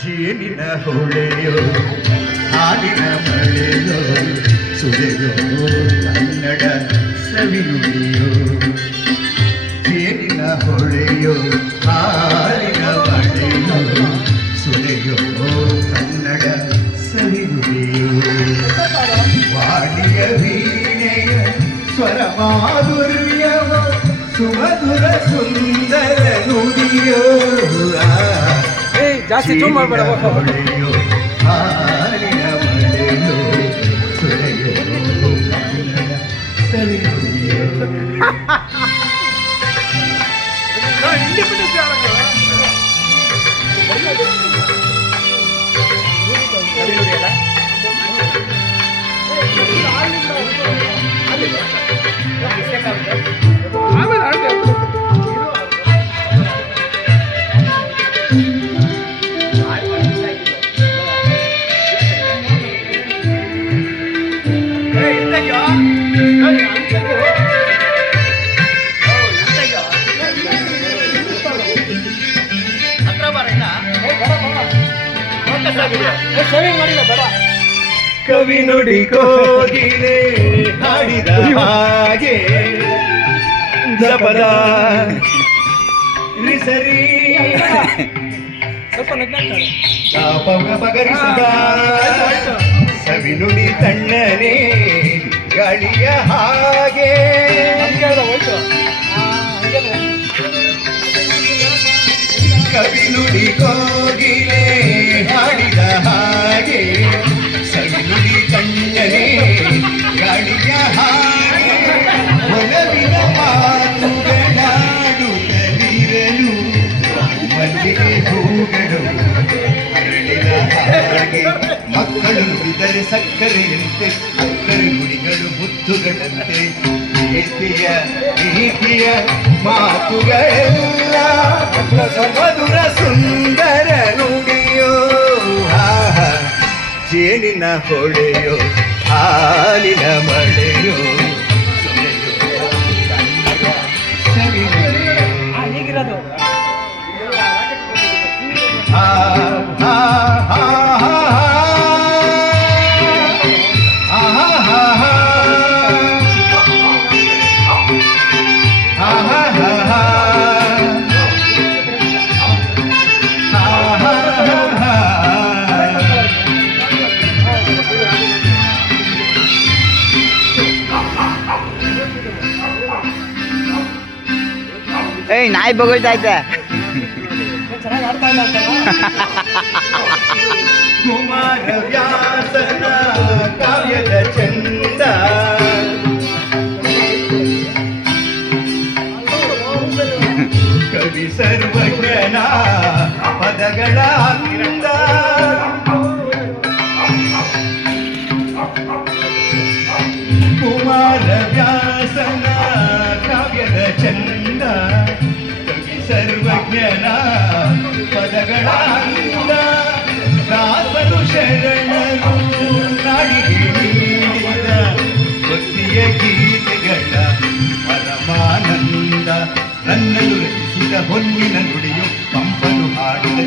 ಜೇನಿನ ಹೊಳೆಯೋ ಹಾಡಿನ ಮಳೆಯೋ ಸುಳೆಯೋ ಕನ್ನಡ ಸವಿನುಡಿಯೋ ಜೇನಿನ ಹೊಳೆಯೋ ಹಾಡಿನ ಮಳೆಯೋ ಸುಳೆಯೋ ಕನ್ನಡ ಸವಿನುಡಿಯೋ ವಾಣಿಯ ವೀಣೆಯ ಸ್ವರ ಮಾಧುರ್ಯವ ಸುಮಧುರ ಸುಂದರ ನುಡಿಯೋ ಜಾಸ್ತಿ ಜೂಮ್ ಮಾಡಬೇಡ ಹೊಳೆಯೋ ಹಾಲಿನ ಮಳೆಯೋ ಸುಳೆಯೋ ಕನ್ನಡ ಸವಿನುಡಿಯೋ ಕವಿ ನುಡಿ ಕೋಗಿಲೆ ಹಾಡಿದ ಹಾಗೆ ಜಪದ ಸರಿ ಪಗರಿಸದ ಸವಿ ನುಡಿ ತಣ್ಣನೆ ಗಾಳಿಯ ಹಾಗೆ ಕವಿ ನುಡಿ ಕೋಗಿಲೆ ಹಾಡಿದ ಹಾಗೆ ಸವಿ ನುಡಿ ತಣ್ಣನೆ ಗಾಳಿಯ ಹಾಗೆ ಒಲವಿನ ಮಾತುಗಳಾಡುತ್ತಲಿರಲು ಮಲ್ಲಿಗೆ ಹೂಗಳು ಹರಳಿದ ಹಾಗೆ ಮಕ್ಕಳು ನುಡಿದರೆ ಸಕ್ಕರೆಯಂತೆ ಅಕ್ಕರೆ ನುಡಿಗಳು ಮುತ್ತುಗಳಂತೆ ಪ್ರೀತಿಯ ಮಾತುಗಳೆಲ್ಲ ಮಧುರ ಸುಂದರ ನುಡಿಯೋ ಜೇನಿನ ಹೊಳೆಯೋ ಹಾಲಿನ ಮಳೆಯೋ ಸುಳೆಯೋ ಕನ್ನಡ ಸವಿನುಡಿಯೋ ಆ ಆ ಆ ಏಯ್ ನಾಯಿ ಬಗಳ್ತಾ ಐತೆ ಕುಮಾರ ವ್ಯಾಸನ ಕಾವ್ಯದ ಚಂದ ಕವಿ ಸರ್ವಜ್ಞನ ಪದಗಳ ಅಂದ ಕುಮಾರ ವ್ಯಾಸನ ಕಾವ್ಯದ ಚಂದ ಕವಿ ಸರ್ವಜ್ಞನ ಪದಗಳ ಅಂದ ದಾಸರು ಶರಣರು ನಾಡಿಗೆ ನೀಡಿದ ಭಕ್ತಿಯ ಗೀತೆಗಳ ಪರಮಾನಂದ ನನ್ನನ್ನು ರಚಿಸಿದ ಹೊನ್ನಿನ ನುಡಿಯು ಪಂಪನು ಹಾಡಿದ